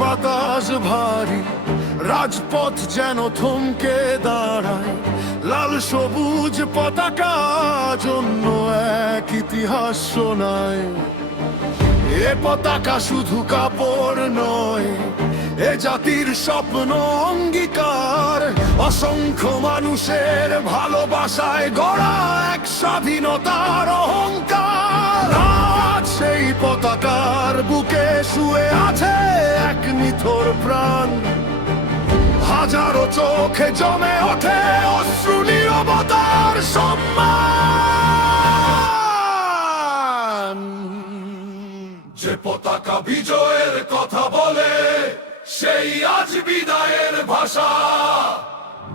বাতাস ভারী, রাজপথ যেন থমকে দাঁড়ায়। লাল সবুজ পতাকা জন্য এক ইতিহাস শোনায়। এ পতাকা শুধু কাপড় নয়, এ জাতির স্বপ্ন অঙ্গীকার। অসংখ্য মানুষের ভালোবাসায় গড়া এক স্বাধীনতার অহংকার। আজ সেই পতাকার বুকে শুয়ে আছে এক নিথর প্রাণ। হাজারো চোখে জমে ওঠে অশ্রু নীরবতার সম্মান। যে পতাকা বিজয়ের কথা বলে, সেই আজ বিদায়ের ভাষা।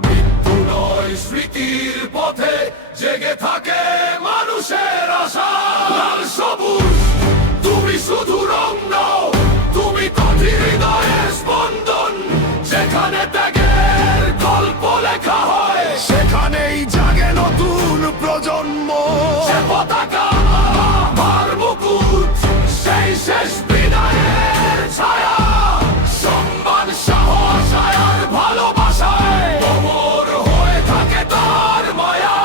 মৃত্যু নয় স্মৃতির পথে জেগে থাকে মানুষের আশা। লাল সবুজ তুমি শুধু রং নও, তুমি তাঁতির হৃদয়ের স্পন্দন। যেখানে ত্যাগের গল্প লেখা হয়, সেখানেই জাগে নতুন প্রজন্ম। যে পতাকা আমার মুকুট, সেই শেষ বিদায়ের ছায়া। সম্মান, সাহস আর ভালোবাসায় অমর হয়ে থাকে তার মায়া।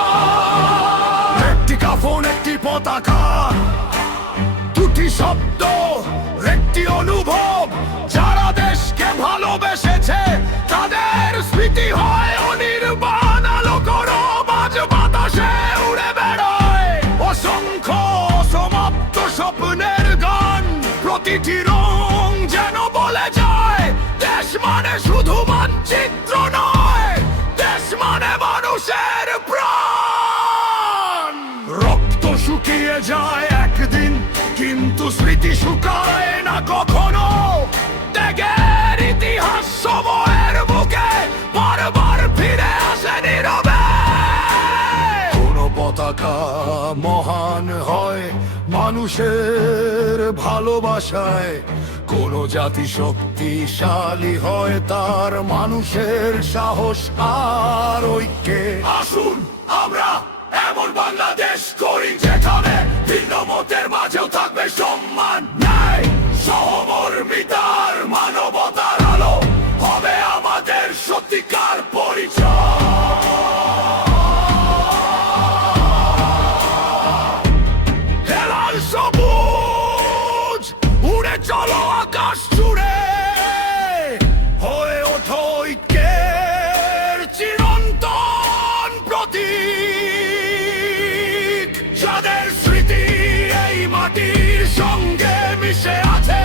একটি কাফন, একটি পতাকা, দুটি শব্দ, একটি অনুভব। যারা দেশকে ভালোবেসেছে তাদের স্মৃতি হয় অনির্বাণ। আলো করো আজ বাতাসে উড়ে বেড়ায় অসংখ্য সমাপ্ত স্বপ্নের গান। প্রতিটি রং যেন বলে যায়, দেশ মানে শুধু মানচিত্র নয়, দেশ মানে মানুষের প্রাণ। রক্ত শুকিয়ে যায় একদিন, কিন্তু স্মৃতি শুকায় না কখনো। ত্যাগের ইতিহাস সময়ের বুকে বারবার ফিরে আসে নীরবে। কোনো পতাকা মহান হয় মানুষের ভালোবাসায়। কোন জাতি শক্তিশালী হয় তার মানুষের সাহস আর ঐক্যে। আসুন আমরা এমন বাংলাদেশ করি, যেখানে ভিন্ন মতের মাঝেও থাকবে সম্মান, ন্যায়, সহমর্মিতার মানবতার আলো হবে আমাদের সত্যিকার পরিচয়। লাল সবুজ উড়ে চলো আকাশ জুড়ে, হয়ে ওঠো ঐক্যের চিরন্তন প্রতীক। যাদের স্মৃতি এই মাটির সঙ্গে মিশে আছে,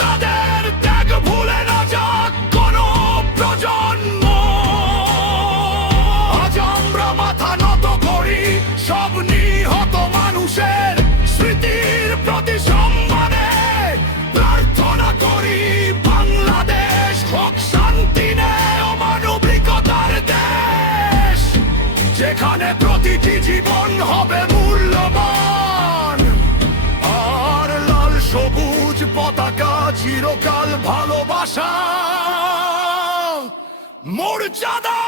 তাদের ত্যাগ ভুলে না যাক কোনো প্রজন্ম। আজ আমরা মাথা নত করি সব নিহত মানুষের স্মৃতির প্রতি সম্মানে। প্রার্থনা করি বাংলাদেশ হোক শান্তি নেয় ও মানবিকতার দেশ, যেখানে প্রতিটি জীবন হবে মূল্যবান। আর লাল সবুজ পতাকা চিরকাল ভালোবাসা, মর্যাদা